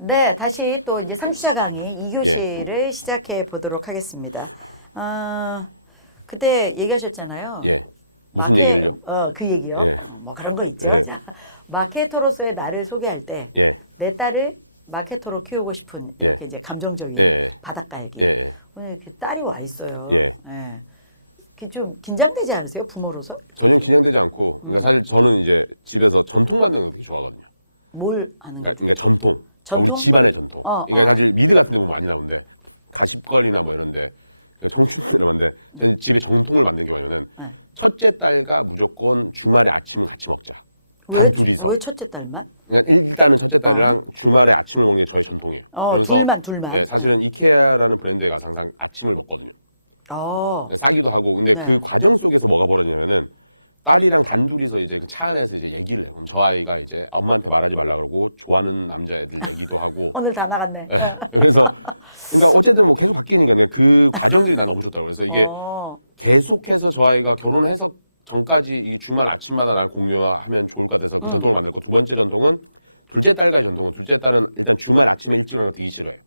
네, 다시 또 이제 3주차 강의 예. 2교시를 시작해 보도록 하겠습니다. 그때 얘기하셨잖아요. 예. 무슨 얘기를요? 그 얘기요. 예. 뭐 그런 거 있죠. 예. 자, 마케터로서의 나를 소개할 때 내 예. 딸을 마케터로 키우고 싶은 예. 이렇게 이제 감정적인 예. 바닷가 얘기. 예. 오늘 이렇게 딸이 와 있어요. 예. 예. 그게 좀 긴장되지 않으세요? 부모로서? 전혀 긴장되지 않고, 그러니까 사실 저는 이제 집에서 전통 만드는 거 되게 좋아하거든요. 뭘 하는 그러니까, 거죠? 그러니까 전통. 전통? 우리 집안의 전통. 어, 그러니까 어. 사실 미드 같은 데 보면 많이 나오는데 가십거리나 뭐 이런데 청춘 이런데 저는 집에 정통을 만든 게 뭐냐면은 네. 첫째 딸과 무조건 주말에 아침을 같이 먹자. 왜, 둘이서. 왜 첫째 딸만? 그러니까 일단은 첫째 딸이랑 주말에 아침을 먹는 게 저희 전통이에요. 둘만. 네, 사실은 이케아라는 브랜드에 가서 항상 아침을 먹거든요. 사기도 하고. 근데 네. 그 과정 속에서 뭐가 벌어지냐면은 딸이랑 단둘이서 이제 그 차 안에서 이제 얘기를 해요. 그럼 저 아이가 이제 엄마한테 말하지 말라 그러고 좋아하는 남자애들 얘기도 하고. 오늘 다 나갔네. 네. 그래서 그러니까 어쨌든 뭐 계속 바뀌니까 근데 그 과정들이 난 너무 좋더라고요. 그래서 이게 계속해서 저 아이가 결혼해서 전까지 이게 주말 아침마다 날 공유하면 좋을 것 같아서 그 전통을 만들고, 두 번째 전통은 둘째 딸과의 전통은, 둘째 딸은 일단 주말 아침에 일찍 일어나 되게 싫어해요.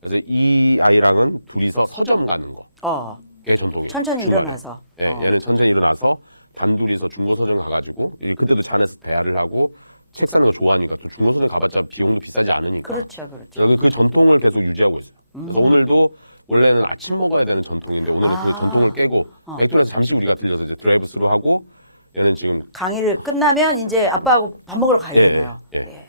그래서 이 아이랑은 둘이서 서점 가는 거. 그게 전통이에요. 천천히 주말에. 일어나서. 네, 얘는 천천히 일어나서 단둘이서 중고서점 가가지고 이제 그때도 잔에서 대화를 하고 책 사는 거 좋아하니까, 또 중고서점 가봤자 비용도 비싸지 않으니까. 그렇죠, 그렇죠. 그 전통을 계속 유지하고 있어요. 그래서 오늘도 원래는 아침 먹어야 되는 전통인데 오늘은 그 전통을 깨고 맥도날드 잠시 우리가 들려서 이제 드라이브 스루 하고, 얘는 지금 강의를 끝나면 이제 아빠하고 밥 먹으러 가야 예, 되네요. 예. 네.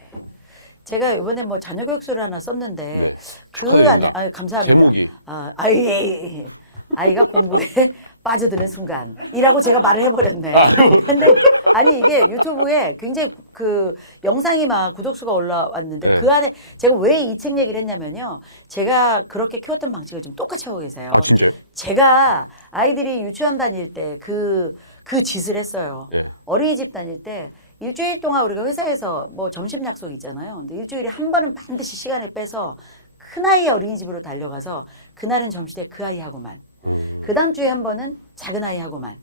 제가 이번에 뭐 자녀 교육서를 하나 썼는데 그 축하드립니다. 안에 감사합니다. 제목이. 아이가 공부에 빠져드는 순간이라고 제가 말을 해버렸네. 근데 아니 이게 유튜브에 굉장히 그 영상이 막 구독수가 올라왔는데 네. 그 안에 제가 왜 이 책 얘기를 했냐면요. 제가 그렇게 키웠던 방식을 지금 똑같이 하고 계세요. 아 진짜요? 제가 아이들이 유치원 다닐 때 그 짓을 했어요. 네. 어린이집 다닐 때 일주일 동안 우리가 회사에서 뭐 점심 약속 있잖아요. 근데 일주일에 한 번은 반드시 시간을 빼서 큰아이 어린이집으로 달려가서 그날은 점심 때 그 아이하고만, 그 다음 주에 한 번은 작은 아이하고만.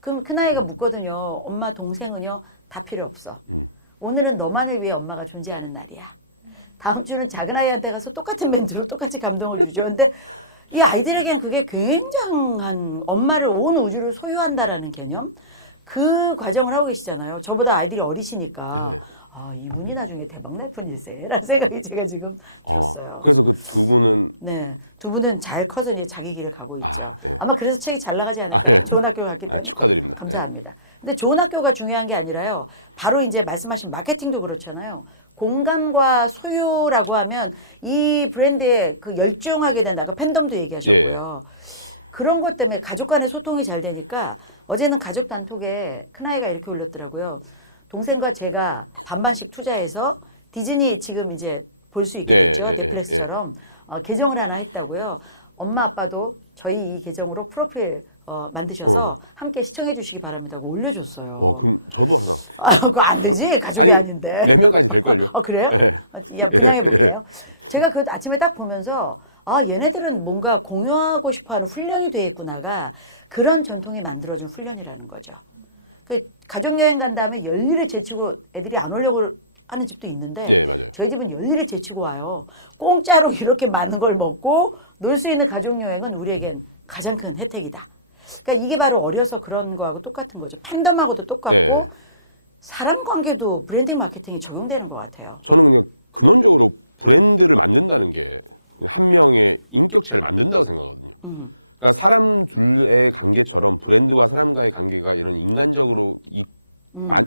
그럼 큰아이가 묻거든요. 엄마 동생은요? 다 필요 없어. 오늘은 너만을 위해 엄마가 존재하는 날이야. 다음 주는 작은 아이한테 가서 똑같은 멘트로 똑같이 감동을 주죠. 근데 이 아이들에게는 그게 굉장한, 엄마를 온 우주를 소유한다라는 개념, 그 과정을 하고 계시잖아요. 저보다 아이들이 어리시니까 이분이 나중에 대박 날 분일세라는 생각이 제가 지금 들었어요. 그래서 그 두 분은 네, 두 분은 잘 커서 이제 자기 길을 가고 있죠. 아마 그래서 책이 잘 나가지 않을까요? 좋은 학교 갔기 때문에. 축하드립니다. 감사합니다. 근데 좋은 학교가 중요한 게 아니라요. 바로 이제 말씀하신 마케팅도 그렇잖아요. 공감과 소유라고 하면 이 브랜드에 그 열중하게 된다. 아까 팬덤도 얘기하셨고요. 그런 것 때문에 가족 간의 소통이 잘 되니까 어제는 가족 단톡에 큰아이가 이렇게 올렸더라고요. 동생과 제가 반반씩 투자해서 디즈니 지금 이제 볼 수 있게 됐죠. 넷플릭스처럼 계정을 하나 했다고요. 엄마 아빠도 저희 이 계정으로 프로필 만드셔서 함께 시청해 주시기 바랍니다고 올려줬어요. 그럼 저도 하나. 그거 안 되지. 가족이 아닌데. 몇 명까지 될걸요? 그래요? 네. 야, 분양해 볼게요. 제가 그 아침에 딱 보면서 얘네들은 뭔가 공유하고 싶어하는 훈련이 돼 있구나가 그런 전통이 만들어준 훈련이라는 거죠. 그 가족 여행 간 다음에 열일을 제치고 애들이 안 오려고 하는 집도 있는데 네, 맞아요. 저희 집은 열일을 제치고 와요. 공짜로 이렇게 많은 걸 먹고 놀 수 있는 가족 여행은 우리에겐 가장 큰 혜택이다. 그러니까 이게 바로 어려서 그런 거하고 똑같은 거죠. 팬덤하고도 똑같고 사람 관계도 브랜딩 마케팅이 적용되는 것 같아요. 저는 그냥 근원적으로 브랜드를 만든다는 게 한 명의 인격체를 만든다고 생각하거든요. 그러니까 사람 둘의 관계처럼 브랜드와 사람과의 관계가 이런 인간적으로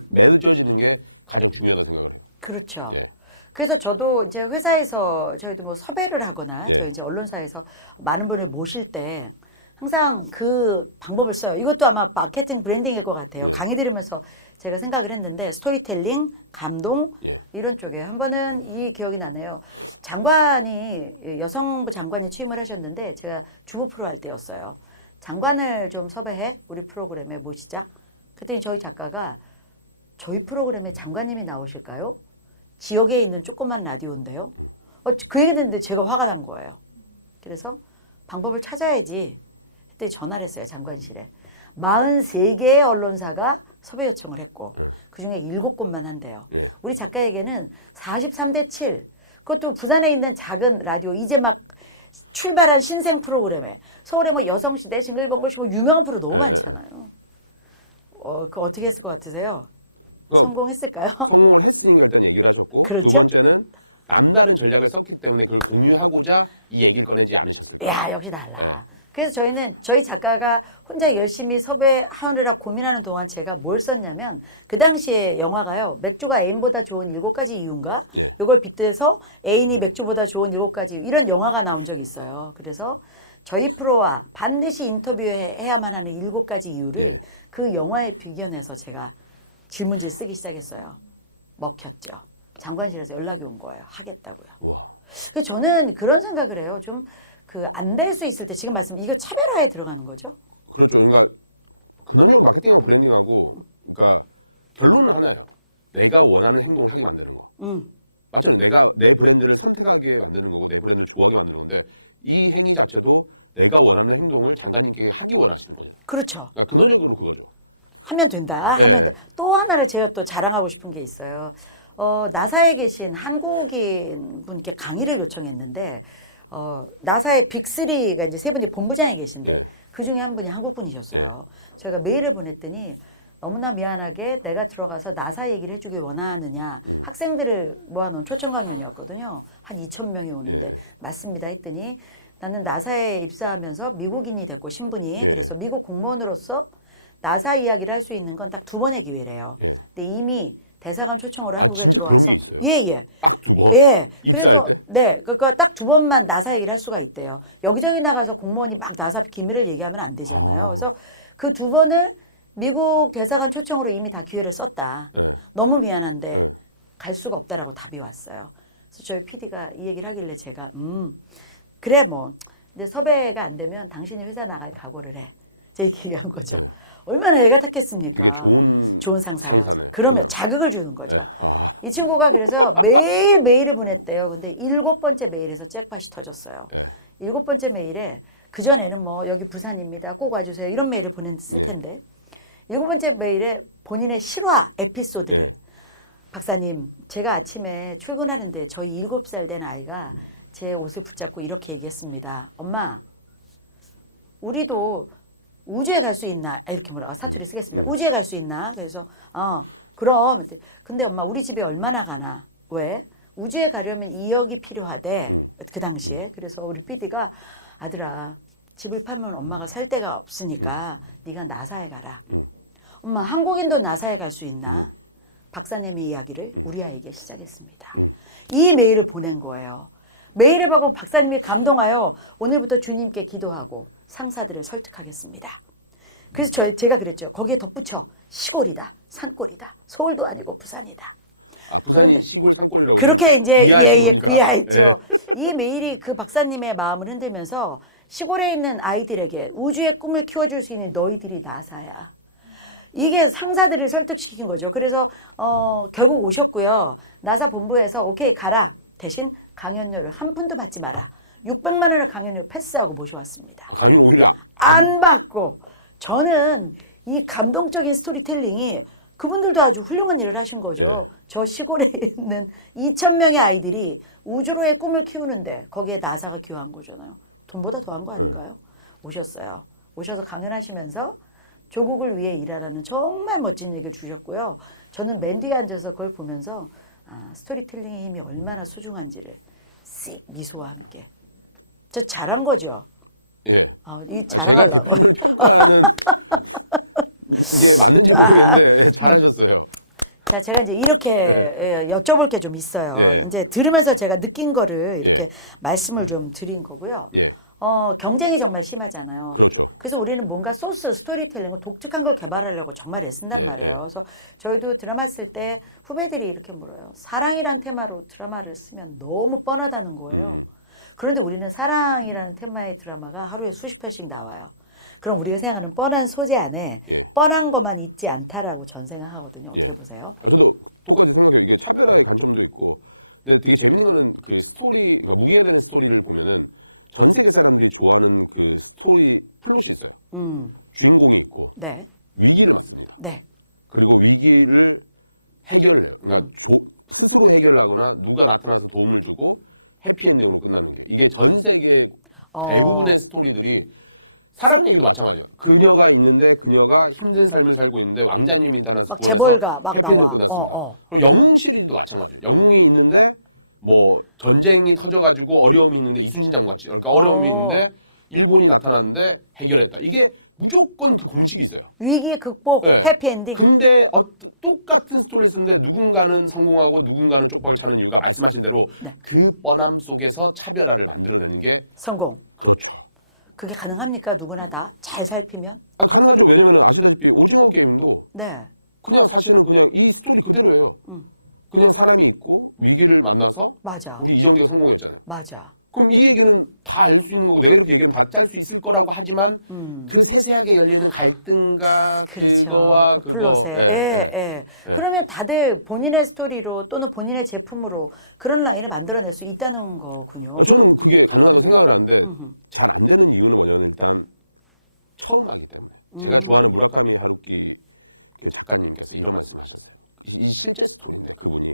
맺어지는 게 가장 중요하다고 생각을 해요. 그렇죠. 예. 그래서 저도 이제 회사에서 저희도 뭐 섭외를 하거나 예. 저희 이제 언론사에서 많은 분을 모실 때 항상 그 방법을 써요. 이것도 아마 마케팅 브랜딩일 것 같아요. 강의 들으면서 제가 생각을 했는데 스토리텔링, 감동 이런 쪽에 한 번은 이 기억이 나네요. 장관이 여성부 장관이 취임을 하셨는데 제가 주부 프로 할 때였어요. 장관을 좀 섭외해 우리 프로그램에 모시자. 그랬더니 저희 작가가 저희 프로그램에 장관님이 나오실까요? 지역에 있는 조그만 라디오인데요. 그 얘기 듣는데 제가 화가 난 거예요. 그래서 방법을 찾아야지. 그때 전화를 했어요. 장관실에. 43개의 언론사가 섭외 요청을 했고 그중에 7곳만 한대요. 우리 작가에게는 43대 7. 그것도 부산에 있는 작은 라디오 이제 막 출발한 신생 프로그램에 서울에 뭐 여성시대, 싱글벙글 뭐 유명한 프로 너무 많잖아요. 그 어떻게 했을 것 같으세요? 그러니까 성공했을까요? 성공을 했으니까 일단 얘기를 하셨고 그렇죠? 두 번째는 남다른 전략을 썼기 때문에 그걸 공유하고자 이 얘기를 꺼내지 않으셨을까요? 야 역시 달라. 그래서 저희는 저희 작가가 혼자 열심히 섭외하느라 고민하는 동안 제가 뭘 썼냐면 그 당시에 영화가요. 맥주가 애인보다 좋은 7가지 이유인가? 예. 이걸 빗대서 애인이 맥주보다 좋은 7가지 이유 이런 영화가 나온 적이 있어요. 그래서 저희 프로와 반드시 인터뷰해야만 하는 7가지 이유를 그 영화에 비견해서 제가 질문지를 쓰기 시작했어요. 먹혔죠. 장관실에서 연락이 온 거예요. 하겠다고요. 와. 그래서 저는 그런 생각을 해요. 좀 그 안 될 수 있을 때 지금 말씀 이거 차별화에 들어가는 거죠. 그렇죠. 그러니까 근원적으로 마케팅하고 브랜딩하고 그러니까 결론은 하나예요. 내가 원하는 행동을 하게 만드는 거. 맞잖아요. 내가 내 브랜드를 선택하게 만드는 거고 내 브랜드를 좋아하게 만드는 건데 이 행위 자체도 내가 원하는 행동을 장관님께 하기 원하시는 거죠. 그렇죠. 그러니까 근원적으로 그거죠. 하면 된다. 네. 하면 돼. 또 하나를 제가 또 자랑하고 싶은 게 있어요. 나사에 계신 한국인 분께 강의를 요청했는데 나사의 빅3가 이제 세 분이 본부장에 계신데 그 중에 한 분이 한국 분이셨어요. 저희가 메일을 보냈더니 너무나 미안하게 내가 들어가서 나사 얘기를 해주길 원하느냐 학생들을 모아놓은 초청 강연이었거든요. 한 2,000명이 오는데 맞습니다 했더니 나는 나사에 입사하면서 미국인이 됐고 신분이 그래서 미국 공무원으로서 나사 이야기를 할 수 있는 건 딱 2번의 기회래요. 근데 이미 대사관 초청으로 한국에 진짜 그런 들어와서 게 있어요? 예예. 딱 두 번. 예. 입사할 그래서 때? 네, 그러니까 딱 2번만 나사 얘기를 할 수가 있대요. 여기저기 나가서 공무원이 막 나사 기밀을 얘기하면 안 되잖아요. 그래서 그 2번을 미국 대사관 초청으로 이미 다 기회를 썼다. 네. 너무 미안한데 갈 수가 없다라고 답이 왔어요. 그래서 저희 PD가 이 얘기를 하길래 제가 그래 뭐 근데 섭외가 안 되면 당신이 회사 나갈 각오를 해. 제가 이렇게 얘기한 거죠. 얼마나 애가 탔겠습니까? 되게 좋은 상사예요. 상사네. 그러면 자극을 주는 거죠. 네. 이 친구가 그래서 매일 메일을 보냈대요. 근데 7번째 메일에서 잭팟이 터졌어요. 네. 7번째 메일에 그전에는 뭐 여기 부산입니다. 꼭 와주세요. 이런 메일을 보냈을 텐데 7번째 메일에 본인의 실화 에피소드를 네. 박사님 제가 아침에 출근하는데 저희 7살 된 아이가 제 옷을 붙잡고 이렇게 얘기했습니다. 엄마 우리도 우주에 갈 수 있나? 이렇게 뭐라 사투리 쓰겠습니다. 우주에 갈 수 있나? 그래서 그럼 근데 엄마 우리 집에 얼마나 가나? 왜? 우주에 가려면 2억이 필요하대. 그 당시에. 그래서 우리 PD가 아들아 집을 팔면 엄마가 살 데가 없으니까 네가 나사에 가라. 엄마 한국인도 나사에 갈 수 있나? 박사님의 이야기를 우리 아이에게 시작했습니다. 이 메일을 보낸 거예요. 메일을 보고 박사님이 감동하여 오늘부터 주님께 기도하고 상사들을 설득하겠습니다. 그래서 제가 그랬죠. 거기에 덧붙여 시골이다, 산골이다, 서울도 아니고 부산이다. 부산이 그런데 시골 산골이라고 그렇게 이제 비하했습니까? 비하했죠. 이 메일이 그 박사님의 마음을 흔들면서 시골에 있는 아이들에게 우주의 꿈을 키워줄 수 있는 너희들이 나사야. 이게 상사들을 설득시킨 거죠. 그래서 결국 오셨고요. 나사 본부에서 오케이 가라. 대신 강연료를 한 푼도 받지 마라. 600만 원을 강연료 패스하고 모셔왔습니다. 강연 오히려 안 받고 저는 이 감동적인 스토리텔링이 그분들도 아주 훌륭한 일을 하신 거죠. 저 시골에 있는 2,000명의 아이들이 우주로의 꿈을 키우는데 거기에 나사가 기여한 거잖아요. 돈보다 더한 거 아닌가요? 오셨어요. 오셔서 강연하시면서 조국을 위해 일하라는 정말 멋진 얘기를 주셨고요. 저는 맨 뒤에 앉아서 그걸 보면서 스토리텔링의 힘이 얼마나 소중한지를 씩 미소와 함께 저 잘한 거죠. 예. 이 자랑하려고. 제가 평가는 이게 맞는지 모르겠는데 잘하셨어요. 자, 제가 이제 이렇게 여쭤볼 게 좀 있어요. 네. 이제 들으면서 제가 느낀 거를 이렇게 말씀을 좀 드린 거고요. 예. 경쟁이 정말 심하잖아요. 그렇죠. 그래서 우리는 뭔가 소스, 스토리텔링을 독특한 걸 개발하려고 정말 애쓴단 말이에요. 그래서 저희도 드라마 쓸 때 후배들이 이렇게 물어요. 사랑이란 테마로 드라마를 쓰면 너무 뻔하다는 거예요. 그런데 우리는 사랑이라는 테마의 드라마가 하루에 수십 편씩 나와요. 그럼 우리가 생각하는 뻔한 소재 안에 뻔한 것만 있지 않다라고 전 생각하거든요. 어떻게 보세요? 저도 똑같이 생각해요. 이게 차별화의 관점도 있고, 근데 되게 재밌는 거는 그 스토리, 그러니까 무게가 되는 스토리를 보면은 전 세계 사람들이 좋아하는 그 스토리 플롯이 있어요. 주인공이 있고 네. 위기를 맞습니다. 네. 그리고 위기를 해결을 해요. 그러니까 스스로 해결하거나 누가 나타나서 도움을 주고 해피엔딩으로 끝나는 게 이게 전 세계 대부분의 스토리들이 사랑 얘기도 마찬가지예요. 그녀가 있는데 그녀가 힘든 삶을 살고 있는데 왕자님이 나타나서 막 재벌가 막 해피엔딩 나와. 끝났습니다. 그리고 영웅 시리즈도 마찬가지예요. 영웅이 있는데 뭐 전쟁이 터져가지고 어려움이 있는데 이순신 장군 같이 그러니까 어려움이 있는데 일본이 나타났는데 해결했다. 이게 무조건 그 공식이 있어요. 위기 극복, 네. 해피엔딩. 근데 똑같은 스토리를 쓰는데 누군가는 성공하고 누군가는 쪽박을 차는 이유가 말씀하신 대로 네. 그 뻔함 속에서 차별화를 만들어내는 게 성공. 그렇죠. 그게 가능합니까? 누구나 다 잘 살피면? 가능하죠. 왜냐면 아시다시피 오징어 게임도 네. 그냥 사실은 그냥 이 스토리 그대로예요. 그냥 사람이 있고 위기를 만나서 맞아. 우리 이정재가 성공했잖아요. 맞아. 그럼 이 얘기는 다 알 수 있는 거고 내가 이렇게 얘기하면 다 짤 수 있을 거라고 하지만 그 세세하게 열리는 갈등과 그렇죠. 그거와 그 그거 플롯에. 네, 예, 네. 예. 그러면 다들 본인의 스토리로 또는 본인의 제품으로 그런 라인을 만들어낼 수 있다는 거군요. 저는 그게 가능하다고 생각을 하는데 잘 안 되는 이유는 뭐냐면 일단 처음 하기 때문에 제가 좋아하는 무라카미 하루키 그 작가님께서 이런 말씀을 하셨어요. 이 실제 스토리인데 그분이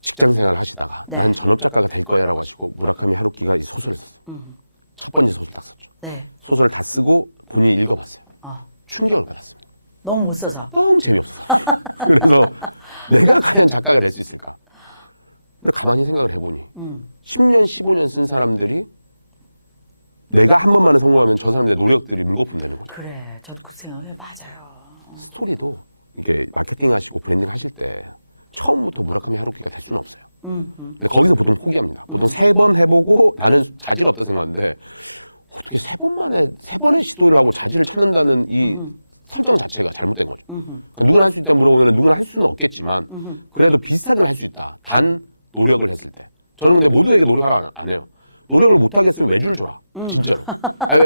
직장 생활 하시다가 네. 난 전업 작가가 될 거야라고 하시고 무라카미 하루키가 이 소설을 썼어요. 첫 번째 소설 딱 썼죠. 네. 소설 다 쓰고 본인이 읽어봤어요. 충격을 받았어요. 너무 못 써서. 너무 재미없었어요. 그래서 내가 과연 작가가 될 수 있을까? 근데 가만히 생각을 해보니 10년, 15년 쓴 사람들이 내가 한 번만에 성공하면 저 사람들의 노력들이 물거품되는 거죠. 그래. 저도 그 생각해. 맞아요. 스토리도 이게 마케팅 하시고 브랜딩 하실 때 처음부터 무라카미 하루키가 될 수는 없어요. 근데 거기서 보통 포기합니다. 보통 3번 해보고 나는 자질 없다 생각하는데 어떻게 3번의 시도를 하고 자질을 찾는다는 이 설정 자체가 잘못된 거죠. 그러니까 누구나 할 수 있다 물어보면 누구나 할 수는 없겠지만 그래도 비슷하게는 할 수 있다. 단 노력을 했을 때. 저는 근데 모두에게 노력하라고 안 해요. 노력을 못하겠으면 외주를 줘라. 진짜로.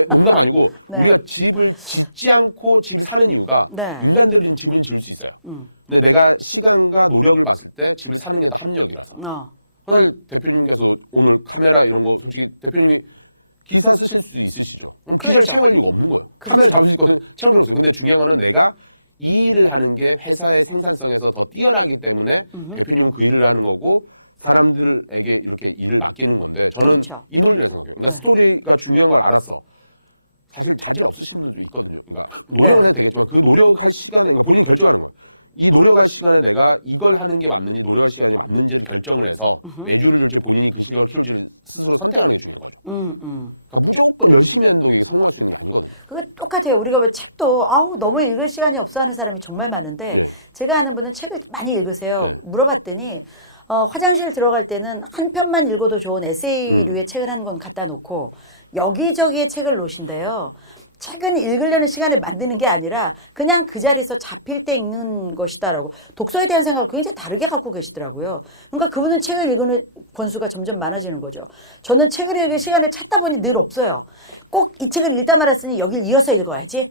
농담 아니고 네. 우리가 집을 짓지 않고 집을 사는 이유가 네. 인간들은 집은 지을 수 있어요. 근데 내가 시간과 노력을 봤을 때 집을 사는 게 더 합리적이라서. 사실 대표님께서 오늘 카메라 이런 거 솔직히 대표님이 기사 쓰실 수 있으시죠. 그럼 기자를 그렇죠. 채용할 이유가 없는 거예요. 그렇죠. 카메라 잡을 수 있거든 채용할 필요 없어요. 근데 중요한 거는 내가 이 일을 하는 게 회사의 생산성에서 더 뛰어나기 때문에 대표님은 그 일을 하는 거고 사람들에게 이렇게 일을 맡기는 건데 저는 그렇죠. 이 논리를 생각해요. 그러니까 네. 스토리가 중요한 걸 알았어. 사실 자질 없으신 분들도 있거든요. 그러니까 노력을 네. 해도 되겠지만 그 노력할 시간에 그러니까 본인이 결정하는 거예요. 이 노력할 시간에 내가 이걸 하는 게 맞는지 노력할 시간이 맞는지를 결정을 해서 외주를 줄지 본인이 그 실력을 키울지 스스로 선택하는 게 중요한 거죠. 그러니까 무조건 열심히 한다고 이게 성공할 수 있는 게 아니거든요. 그게 똑같아요. 우리가 왜 책도 너무 읽을 시간이 없어 하는 사람이 정말 많은데 네. 제가 아는 분은 책을 많이 읽으세요. 물어봤더니 화장실 들어갈 때는 한 편만 읽어도 좋은 에세이류의 책을 한 권 갖다 놓고 여기저기에 책을 놓으신대요. 책은 읽으려는 시간을 만드는 게 아니라 그냥 그 자리에서 잡힐 때 읽는 것이다라고 독서에 대한 생각을 굉장히 다르게 갖고 계시더라고요. 그러니까 그분은 책을 읽는 권수가 점점 많아지는 거죠. 저는 책을 읽을 시간을 찾다 보니 늘 없어요. 꼭 이 책을 읽다 말았으니 여길 이어서 읽어야지.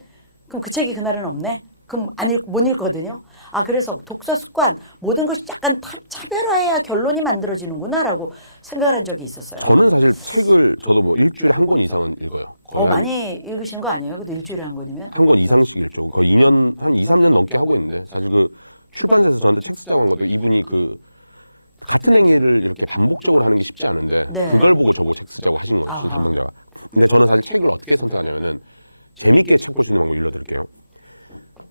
그럼 그 책이 그날은 없네. 그럼 못 읽거든요. 그래서 독서 습관 모든 것이 약간 차별화해야 결론이 만들어지는구나라고 생각을 한 적이 있었어요. 저는 사실 책을 저도 뭐 일주일에 한 권 이상은 읽어요. 거의 많이 읽으신 거 아니에요? 그래도 일주일에 한 권이면? 한 권 이상씩 읽죠. 거의 2년 한 2, 3년 넘게 하고 있는데 사실 그 출판사에서 저한테 책 쓰자고 한 것도 이분이 그 같은 행위를 이렇게 반복적으로 하는 게 쉽지 않은데 네. 그걸 보고 저거 책 쓰자고 하신 거예요. 아하. 근데 저는 사실 책을 어떻게 선택하냐면은 재밌게 책 볼 수 있는 방법 읽어드릴게요.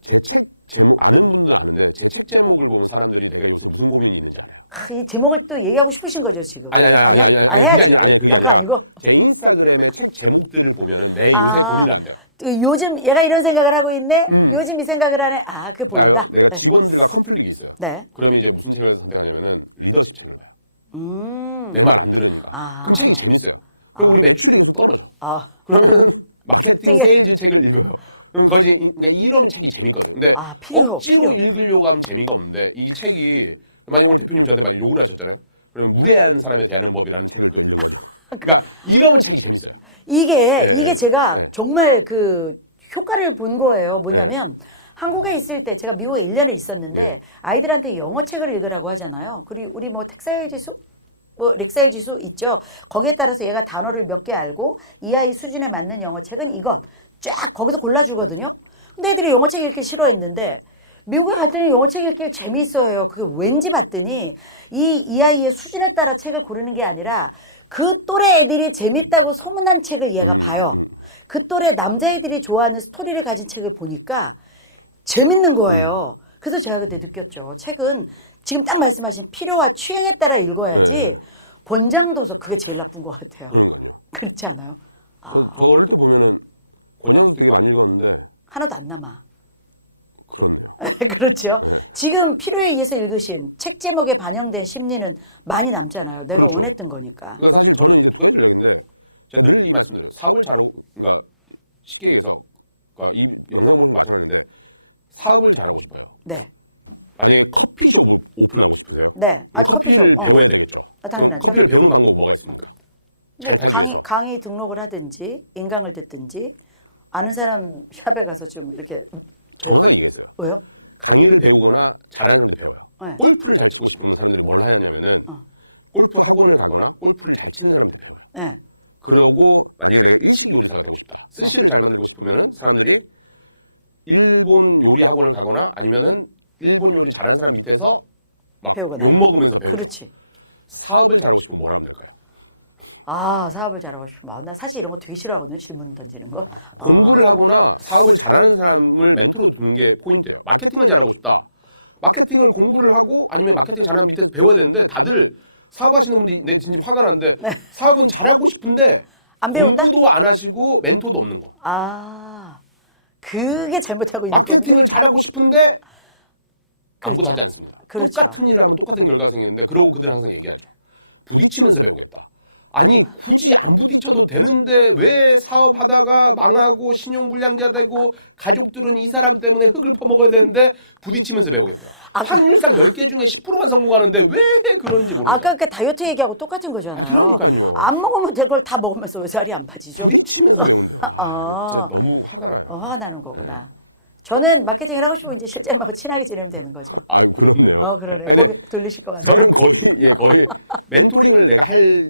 제 책 제목 아는 분들 아는데 제 책 제목을 보면 사람들이 내가 요새 무슨 고민이 있는지 알아요. 이 제목을 또 얘기하고 싶으신 거죠 지금? 아니 해야지. 그게 그거 아니라 아니고? 제 인스타그램에 책 제목들을 보면은 내 요새 고민을 한대요. 요즘 얘가 이런 생각을 하고 있네. 요즘 이 생각을 하네. 그게 보인다. 내가 직원들과 컨플릭이 있어요. 네. 그러면 이제 무슨 책을 선택하냐면은 리더십 책을 봐요. 음. 내 말 안 들으니까. 그럼 책이 재밌어요. 그럼 우리 매출이 계속 떨어져. 그러면은 마케팅 세일즈 책을 읽어요. 그럼 그러니까 이런 책이 재밌거든요. 근데 억지로 읽으려고 하면 재미가 없는데 이 책이 만약 오늘 대표님 저한테 만약 욕을 하셨잖아요. 그럼 무례한 사람에 대하는 법이라는 책을 또 읽는 거죠. 그러니까 이러면 책이 재밌어요. 이게 제가 정말 그 효과를 본 거예요. 뭐냐면 한국에 있을 때 제가 미국에 1년을 있었는데 아이들한테 영어 책을 읽으라고 하잖아요. 그리고 우리 뭐 텍사일 지수? 렉사일 지수 있죠. 거기에 따라서 얘가 단어를 몇 개 알고 이 아이 수준에 맞는 영어 책은 이것 쫙 거기서 골라주거든요. 근데 애들이 영어 책 읽기 싫어했는데 미국에 갔더니 영어 책 읽기 재미있어요. 그게 왠지 봤더니 이 아이의 수준에 따라 책을 고르는 게 아니라 그 또래 애들이 재밌다고 소문난 책을 얘가 봐요. 그 또래 남자애들이 좋아하는 스토리를 가진 책을 보니까 재밌는 거예요. 그래서 제가 그때 느꼈죠. 책은 지금 딱 말씀하신 필요와 취향에 따라 읽어야지 권장 도서 그게 제일 나쁜 것 같아요. 그러니까요. 그렇지 않아요? 저 어릴 때 보면은 권양도 되게 많이 읽었는데 하나도 안 남아. 그렇네요. 그렇죠. 지금 필요에 의해서 읽으신 책 제목에 반영된 심리는 많이 남잖아요. 내가 그렇죠. 원했던 거니까. 그러니까 사실 저는 이제 두 가지 전략인데 제가 늘 이 말씀드려요. 사업을 잘하고 그러니까 쉽게 얘기해서 그러니까 이 영상 보는 거 마찬가지인데 사업을 잘하고 싶어요. 네. 만약에 커피숍을 오픈하고 싶으세요. 네. 커피를 커피숍. 배워야 되겠죠. 당연하죠. 커피를 배우는 방법은 뭐가 있습니까? 잘 뭐 타기 위해서. 강의 등록을 하든지 인강을 듣든지 아는 사람 샵에 가서 좀 이렇게 정확하게 얘기했어요. 왜요? 강의를 배우거나 잘하는 사람들 배워요. 네. 골프를 잘 치고 싶으면 사람들이 뭘 하냐면은 골프 학원을 가거나 골프를 잘 치는 사람한테 배워요. 네. 그러고 만약에 내가 일식 요리사가 되고 싶다. 스시를 잘 만들고 싶으면은 사람들이 일본 요리 학원을 가거나 아니면은 일본 요리 잘하는 사람 밑에서 막 배우거나. 욕 먹으면서 배우고. 그렇지. 사업을 잘하고 싶으면 뭘 하면 될까요? 사업을 잘하고 싶으면 나 사실 이런 거 되게 싫어하거든요. 질문 던지는 거. 공부를 하거나 사업을 잘하는 사람을 멘토로 두는 게 포인트예요. 마케팅을 잘하고 싶다. 마케팅을 공부를 하고 아니면 마케팅 잘하는 밑에서 배워야 되는데 다들 사업하시는 분들이 내 진짜 화가 나는데 사업은 잘하고 싶은데 안 배운다? 공부도 안 하시고 멘토도 없는 거. 그게 잘못하고 있는 거군요. 마케팅을 잘하고 싶은데 아무것도 그렇죠. 하지 않습니다. 그렇죠. 똑같은 일하면 똑같은 결과가 생기는데 그러고 그들은 항상 얘기하죠. 부딪히면서 배우겠다. 아니 굳이 안 부딪혀도 되는데 왜 사업하다가 망하고 신용불량자 되고 가족들은 이 사람 때문에 흙을 퍼먹어야 되는데 부딪히면서 배우겠다. 확률상 10개 중에 10%만 성공하는데 왜 그런지 모르겠어요. 아까 그 다이어트 얘기하고 똑같은 거잖아요. 그러니까요. 안 먹으면 될 걸 다 먹으면서 왜 살이 안 빠지죠? 부딪히면서 배우는 거예요. 진짜 너무 화가 나요. 화가 나는 거구나. 저는 마케팅을 하고 싶으면 이제 실장님하고 친하게 지내면 되는 거죠. 그렇네요. 그러네. 아니, 거기 돌리실 것 같아요. 저는 거의 멘토링을 내가 할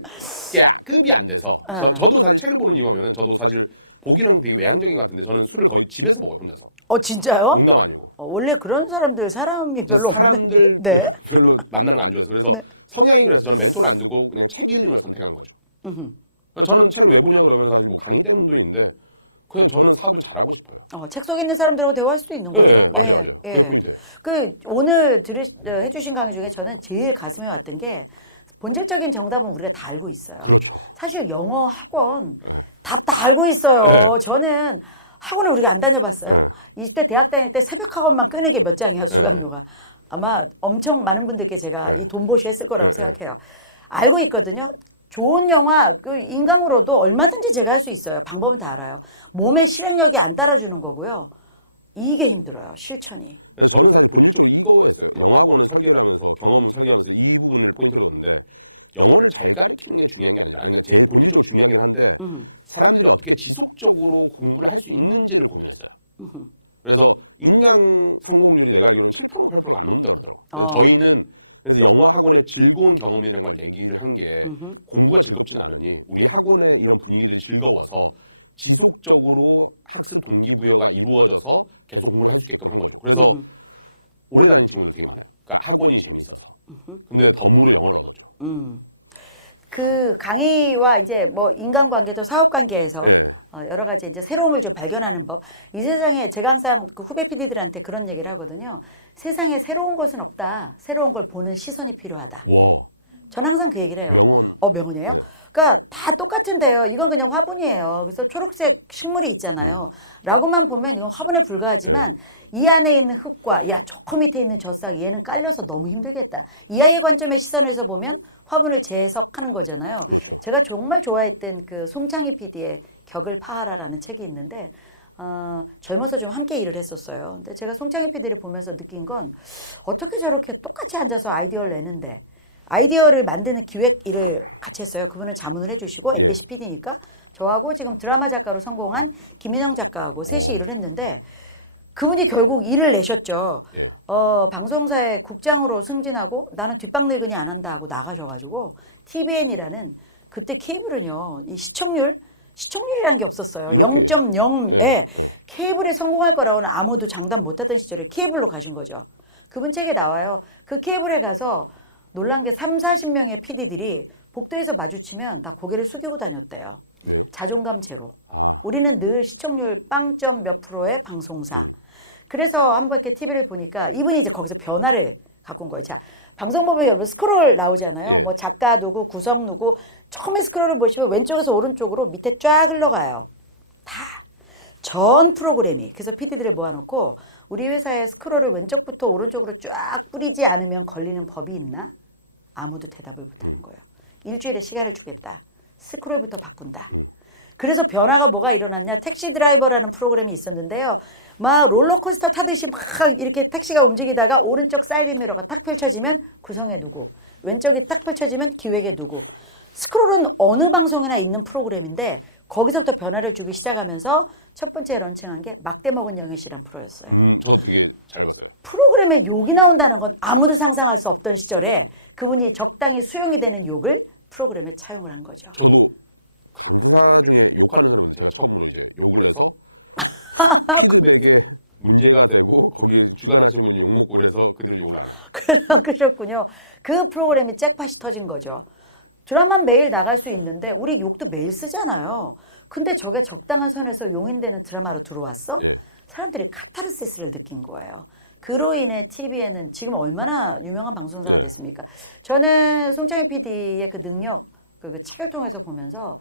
게 급이 안 돼서 저도 사실 책을 보는 이유가 뭐냐면 저도 사실 보기는 되게 외향적인 것 같은데 저는 술을 거의 집에서 먹어요 혼자서. 진짜요? 농담 아니고. 원래 그런 사람들 사람이 별로 사람들 없는데. 네. 별로 만나는 거 안 좋아해서 그래서 네. 성향이 그래서 저는 멘토를 안 두고 그냥 책 읽는 걸 선택한 거죠. 저는 책을 왜 보냐 그러면 사실 뭐 강의 때문도 있는데 그냥 저는 사업을 잘하고 싶어요. 책 속에 있는 사람들하고 대화할 수도 있는 거죠. 네, 맞아요. 그게 포인트예요. 오늘 해주신 강의 중에 저는 제일 가슴에 왔던 게 본질적인 정답은 우리가 다 알고 있어요. 그렇죠. 사실 영어 학원 답 다 알고 있어요. 저는 학원을 우리가 안 다녀봤어요. 20대 대학 다닐 때 새벽 학원만 끄는 게 몇 장이야 수강료가. 아마 엄청 많은 분들께 제가 이 돈보시 했을 거라고 생각해요. 알고 있거든요. 좋은 영화 그 인강으로도 얼마든지 제가 할 수 있어요. 방법은 다 알아요. 몸의 실행력이 안 따라주는 거고요. 이게 힘들어요. 실천이. 그래서 저는 사실 본질적으로 이거였어요. 영어학원을 설계를 하면서 경험을 설계하면서 이 부분을 포인트로 했는데 영어를 잘 가르치는 게 중요한 게 아니라 그러니까 제일 본질적으로 중요하긴 한데 사람들이 어떻게 지속적으로 공부를 할 수 있는지를 고민했어요. 그래서 인강 성공률이 내가 알기로는 7%, 8%가 안 넘는다고 그러더라고요. 그래서 저희는 그래서 영어 학원의 즐거운 경험이라는 걸 얘기를 한 게 공부가 즐겁진 않으니 우리 학원의 이런 분위기들이 즐거워서 지속적으로 학습 동기부여가 이루어져서 계속 공부를 할 수 있게끔 한 거죠. 그래서 오래 다닌 친구들 되게 많아요. 그러니까 학원이 재밌어서. 근데 덤으로 영어를 얻었죠. 그 강의와 이제 뭐 인간관계도 사업관계에서 네. 여러 가지 이제 새로움을 좀 발견하는 법. 이 세상에 제가 항상 그 후배 PD들한테 그런 얘기를 하거든요. 세상에 새로운 것은 없다. 새로운 걸 보는 시선이 필요하다. 와, 전 항상 그 얘기를 해요. 명언. 명언이에요? 그러니까 다 똑같은데요. 이건 그냥 화분이에요. 그래서 초록색 식물이 있잖아요. 라고만 보면 이건 화분에 불과하지만 이 안에 있는 흙과 저 밑에 있는 저 싹 얘는 깔려서 너무 힘들겠다. 이 아이의 관점의 시선에서 보면 화분을 재해석하는 거잖아요. 그렇죠. 제가 정말 좋아했던 그 송창희 PD의 격을 파하라라는 책이 있는데 젊어서 좀 함께 일을 했었어요. 근데 제가 송창희 PD를 보면서 느낀 건 어떻게 저렇게 똑같이 앉아서 아이디어를 내는데 아이디어를 만드는 기획 일을 같이 했어요. 그분은 자문을 해주시고 MBC PD니까 저하고 지금 드라마 작가로 성공한 김인영 작가하고 셋이 일을 했는데 그분이 결국 일을 내셨죠. 방송사의 국장으로 승진하고 나는 뒷방 늙은이 안 한다 하고 나가셔가지고 TVN이라는 그때 케이블은요 이 시청률 시청률이라는 게 없었어요. 0.0에 케이블에 성공할 거라고는 아무도 장담 못하던 시절에 케이블로 가신 거죠. 그분 책에 나와요. 그 케이블에 가서 놀란 게 3, 40명의 PD들이 복도에서 마주치면 다 고개를 숙이고 다녔대요. 네. 자존감 제로. 아. 우리는 늘 시청률 빵점 몇 프로의 방송사. 그래서 한번 이렇게 TV를 보니까 이분이 이제 거기서 변화를 갖고 온 거예요. 자, 방송 보면 여러분 스크롤 나오잖아요. 예. 뭐 작가 누구, 구성 누구. 처음에 스크롤을 보시면 왼쪽에서 오른쪽으로 밑에 쫙 흘러가요. 다. 전 프로그램이. 그래서 PD들을 모아놓고 우리 회사의 스크롤을 왼쪽부터 오른쪽으로 쫙 뿌리지 않으면 걸리는 법이 있나? 아무도 대답을 못하는 거예요. 일주일에 시간을 주겠다. 스크롤부터 바꾼다. 그래서 변화가 뭐가 일어났냐? 택시 드라이버라는 프로그램이 있었는데요. 막 롤러코스터 타듯이 막 이렇게 택시가 움직이다가 오른쪽 사이드 미러가 딱 펼쳐지면 구성의 누구, 왼쪽이 딱 펼쳐지면 기획의 누구. 스크롤은 어느 방송에나 있는 프로그램인데 거기서부터 변화를 주기 시작하면서 첫 번째 런칭한 게 막대 먹은 영애 씨란 프로였어요. 저 되게 잘 봤어요. 프로그램에 욕이 나온다는 건 아무도 상상할 수 없던 시절에 그분이 적당히 수용이 되는 욕을 프로그램에 차용을 한 거죠. 저도 강사 중에 욕하는 사람인데 제가 처음으로 이제 욕을 해서 피드백에 문제가 되고 거기에 주관하신 분이 욕 먹고 그래서 그대로 욕을 안 해요. 그러셨군요. 그 프로그램이 잭팟이 터진 거죠. 드라마는 매일 나갈 수 있는데 우리 욕도 매일 쓰잖아요. 근데 저게 적당한 선에서 용인되는 드라마로 들어왔어? 네. 사람들이 카타르시스를 느낀 거예요. 그로 인해 TV에는 지금 얼마나 유명한 방송사가 네. 됐습니까? 저는 송창희 PD의 그 능력, 그 책을 통해서 보면서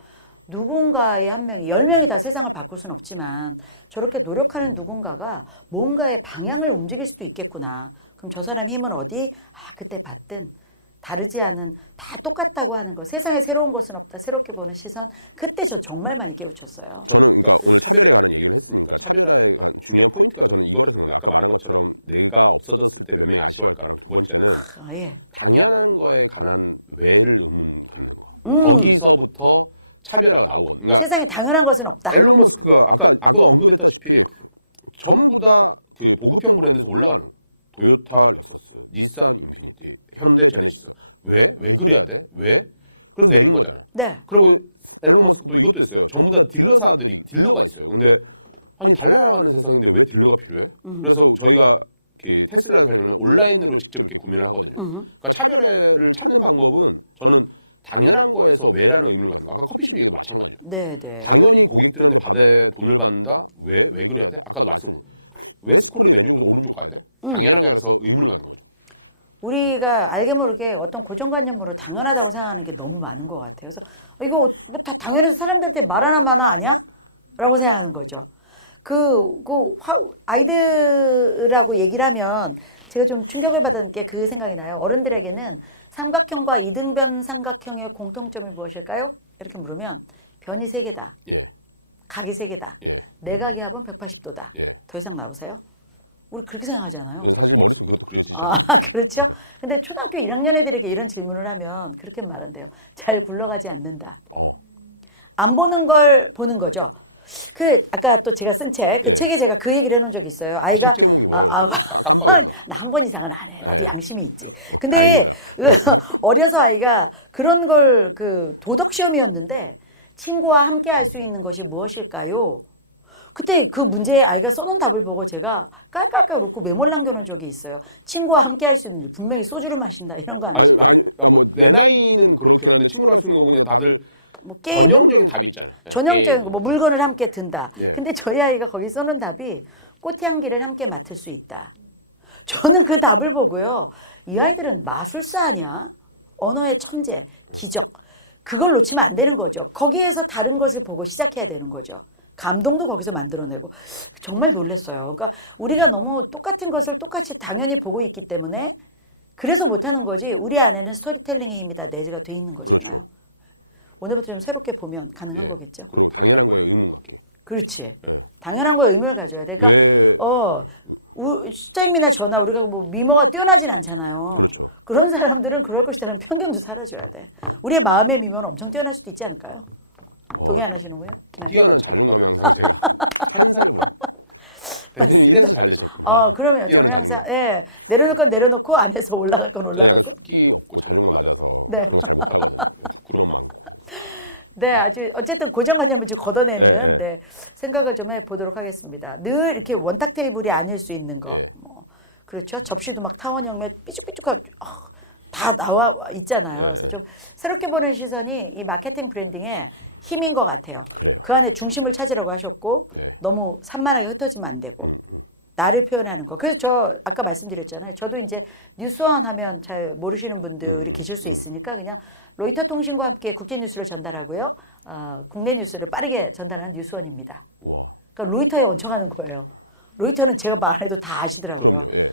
누군가의 한 명이 10명이 다 세상을 바꿀 수는 없지만 저렇게 노력하는 누군가가 뭔가의 방향을 움직일 수도 있겠구나. 그럼 저 사람 힘은 어디? 그때 봤든 다르지 않은 다 똑같다고 하는 거. 세상에 새로운 것은 없다. 새롭게 보는 시선. 그때 저 정말 많이 깨우쳤어요. 저는 그러니까 오늘 차별에 관한 얘기를 했으니까 차별에 관한 중요한 포인트가 저는 이거를 생각해요. 아까 말한 것처럼 내가 없어졌을 때 몇 명이 아쉬워할까랑 두 번째는 예. 당연한 거에 관한 왜를 의문 갖는 거. 거기서부터 차별화가 나오거든요. 그러니까 세상에 당연한 것은 없다. 앨런 머스크가 아까도 언급했다시피 전부 다 그 보급형 브랜드에서 올라가는 거예요. 토요타, 렉서스, 닛산, 인피니티, 현대, 제네시스. 왜? 왜 그래야 돼? 왜? 그래서 내린 거잖아요. 네. 그리고 앨런 머스크도 이것도 있어요. 전부 다 딜러가 있어요. 근데 아니 달려나가는 세상인데 왜 딜러가 필요해? 그래서 저희가 그 테슬라를 살려면 온라인으로 직접 이렇게 구매를 하거든요. 그러니까 차별화를 찾는 방법은 저는 당연한 거에서 왜라는 의문을 갖는 거. 아까 커피숍 얘기도 마찬가지예요. 네, 네. 당연히 고객들한테 돈을 받는다. 왜 그래야 돼? 아까도 말씀드렸고 왜 스크롤이 왼쪽에서 오른쪽 가야 돼? 당연한 게 아니라서 의문을 갖는 거죠. 우리가 알게 모르게 어떤 고정관념으로 당연하다고 생각하는 게 너무 많은 것 같아요. 그래서 이거 뭐 다 당연해서 사람들한테 말 하나 마나 아니야? 라고 생각하는 거죠. 아이들하고 얘기를 하면 제가 좀 충격을 받은 게 그 생각이 나요. 어른들에게는 삼각형과 이등변 삼각형의 공통점이 무엇일까요? 이렇게 물으면 변이 3개다. 예. 각이 3개다. 예. 내각의 합은 180도다. 예. 더 이상 나오세요? 우리 그렇게 생각하잖아요. 사실 머릿속 그것도 그려지죠. 그렇죠. 근데 초등학교 1학년 애들에게 이런 질문을 하면 그렇게 말한대요. 잘 굴러가지 않는다. 안 보는 걸 보는 거죠. 아까 또 제가 쓴 책, 그 네. 책에 제가 그 얘기를 해놓은 적이 있어요. 아이가 책 제목이 뭐예요? 나 한 번 이상은 안 해. 나도 네. 양심이 있지. 근데 어려서 아이가 그런 걸 도덕 시험이었는데 친구와 함께 할 수 있는 것이 무엇일까요? 그때 그 문제에 아이가 써놓은 답을 보고 제가 깔깔깔 웃고 메모를 남겨놓은 적이 있어요. 친구와 함께 할 수 있는 일, 분명히 소주를 마신다 이런 거 안 하시고. 내 나이는 그렇긴 한데 친구랑 할 수 있는 거 보면 다들 뭐 게임, 전형적인 답이 있잖아요. 전형적인 거, 뭐 물건을 함께 든다. 예. 근데 저희 아이가 거기 써놓은 답이 꽃향기를 함께 맡을 수 있다. 저는 그 답을 보고요. 이 아이들은 마술사 아니야? 언어의 천재, 기적. 그걸 놓치면 안 되는 거죠. 거기에서 다른 것을 보고 시작해야 되는 거죠. 감동도 거기서 만들어내고 정말 놀랐어요. 그러니까 우리가 너무 똑같은 것을 똑같이 당연히 보고 있기 때문에 그래서 못하는 거지 우리 안에는 스토리텔링의 힘이 다 내재가 돼 있는 거잖아요. 그렇죠. 오늘부터 좀 새롭게 보면 가능한 예. 거겠죠. 그리고 당연한 거에 의문 갖게. 그렇지. 네. 당연한 거에 의미를 가져야 돼. 그러니까 수장님이나 저나 우리가 뭐 미모가 뛰어나진 않잖아요. 그렇죠. 그런 사람들은 그럴 것이라는 편견도 사라져야 돼. 우리의 마음의 미모는 엄청 뛰어날 수도 있지 않을까요? 동의 안 하시는군요. 네. 뛰어난 자존감이 항상 제가 찬사해 보여요. 대표님 이래서 잘 되죠. 그러면 뛰어난 저는 항상 내려놓을 건 내려놓고 안에서 올라갈 건 제가 올라가고. 숫기 없고 자존감 낮아서 네. 그런 거 잘 못하거든요. 부끄러움 많고. 네, 아주 어쨌든 고정관념을 좀 걷어내는 네. 네, 생각을 좀 해보도록 하겠습니다. 늘 이렇게 원탁 테이블이 아닐 수 있는 거, 네. 뭐 그렇죠. 접시도 막 타원형면 삐죽삐죽하고 다 나와 있잖아요. 네. 그래서 좀 새롭게 보는 시선이 이 마케팅 브랜딩의 힘인 것 같아요. 그래요. 그 안에 중심을 찾으라고 하셨고 네. 너무 산만하게 흩어지면 안 되고 나를 표현하는 거. 그래서 저 아까 말씀드렸잖아요. 저도 이제 뉴스원 하면 잘 모르시는 분들이 계실 수 있으니까 그냥 로이터 통신과 함께 국제 뉴스를 전달하고요. 국내 뉴스를 빠르게 전달하는 뉴스원입니다. 와. 그러니까 로이터에 얹혀가는 거예요. 로이터는 제가 말 안 해도 다 아시더라고요. 그럼 예.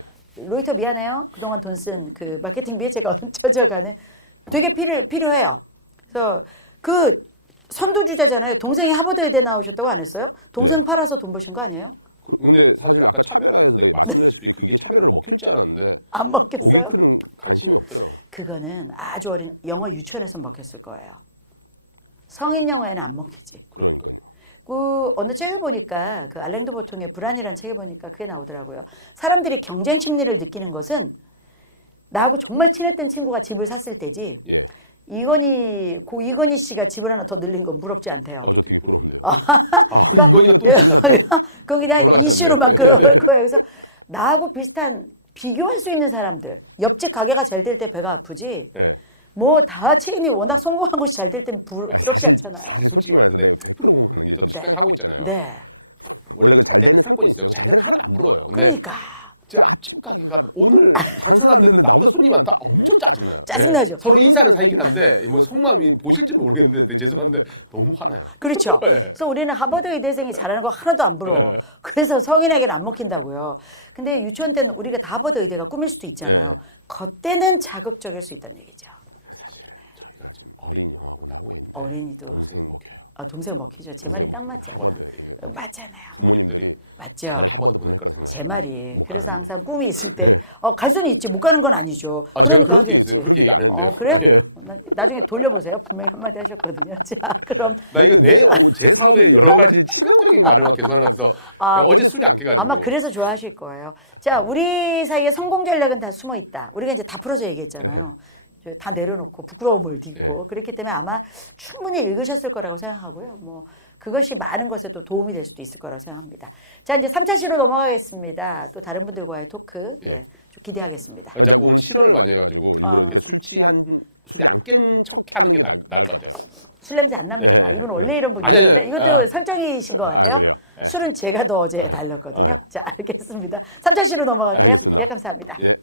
로이터 미안해요. 그동안 돈 쓴 그 마케팅비에 제가 얹혀져가는 되게 필요해요. 그래서 그 선두주자잖아요. 동생이 하버드 의대 나오셨다고 안 했어요? 동생 팔아서 돈 버신 거 아니에요? 근데 사실 아까 차별화에서 되게 말씀드렸다시피 그게 차별화로 먹힐 줄 알았는데 안 먹겠어요? 고객들은 관심이 없더라고. 그거는 아주 어린 영어 유치원에서 먹혔을 거예요. 성인 영어에는 안 먹히지. 그러니까요. 그 어느 책을 보니까 그 알랭드 보통의 불안이라는 책을 보니까 그게 나오더라고요. 사람들이 경쟁 심리를 느끼는 것은 나하고 정말 친했던 친구가 집을 샀을 때지. 예. 이건희 씨가 집을 하나 더 늘린 건 부럽지 않대요. 저 되게 부러운데요. 그러니까 이건희가 또 괜찮다. 그건 그냥 돌아가셨네. 이슈로만 그럴 거예요. 그래서 나하고 비슷한 비교할 수 있는 사람들, 옆집 가게가 잘 될 때 배가 아프지. 네. 뭐 다 체인이 워낙 성공한 곳이 잘 될 땐 부럽지 않잖아요. 사실 솔직히 말해서 내가 100% 공감하는 게 저도 식당 네. 하고 있잖아요. 네, 원래 잘 되는 상권이 있어요. 잘 되는 하나도 안 부러워요. 근데 그러니까 제 앞집 가게가 오늘 장사도 안 됐는데 나보다 손님 많다. 엄청 짜증나요. 짜증나죠. 네. 서로 인사는 사이긴 한데 뭐 속마음이 보실지도 모르겠는데 되게 죄송한데 너무 화나요. 그렇죠. 네. 그래서 우리는 하버드 의대생이 잘하는 거 하나도 안 부러워. 네. 그래서 성인에게는 안 먹힌다고요. 근데 유치원 때는 우리가 다 하버드 의대가 꿈일 수도 있잖아요. 그때는 자극적일 수 있다는 얘기죠. 사실은 저희가 지금 어린 영화고 나고 있는데 어린이도 동생 먹혀요. 동생 먹히죠. 제 말이 딱 맞잖아요. 하버드 맞잖아요. 부모님들이 맞죠. 날 하버드 보낼 거라 생각해요. 제 말이. 그래서 항상 꿈이 있을 때 갈 수는 있지 못 가는 건 아니죠. 제가 그러니까 그럴 때 하겠지. 있어요. 그렇게 얘기 안 했는데요. 그래? 예. 나중에 돌려보세요. 분명히 한마디 하셨거든요. 자, 그럼 나 이거 제 사업에 여러 가지 치명적인 말을 막 계속하는 것 같아서 어제 술이 안 깨가지고 아마 그래서 좋아하실 거예요. 자, 우리 사이에 성공 전략은 다 숨어 있다. 우리가 이제 다 풀어서 얘기했잖아요. 다 내려놓고 부끄러움을 딛고 그렇기 때문에 아마 충분히 읽으셨을 거라고 생각하고요. 뭐 그것이 많은 것에 또 도움이 될 수도 있을 거라고 생각합니다. 자, 이제 3차 시로 넘어가겠습니다. 또 다른 분들과의 토크 좀 기대하겠습니다. 자꾸 오늘 실언을 많이 해가지고 일부러 이렇게 술이 안 깬 척하는 게 나을 것 같아요. 술 냄새 안 납니다. 네. 이분 원래 이런 아니, 아니, 분인데 아니. 이것도 설정이신 것 같아요. 그래요? 네. 술은 제가 더 어제 달렸거든요. 자, 알겠습니다. 3차 시로 넘어갈게요. 알겠습니다. 감사합니다. 예.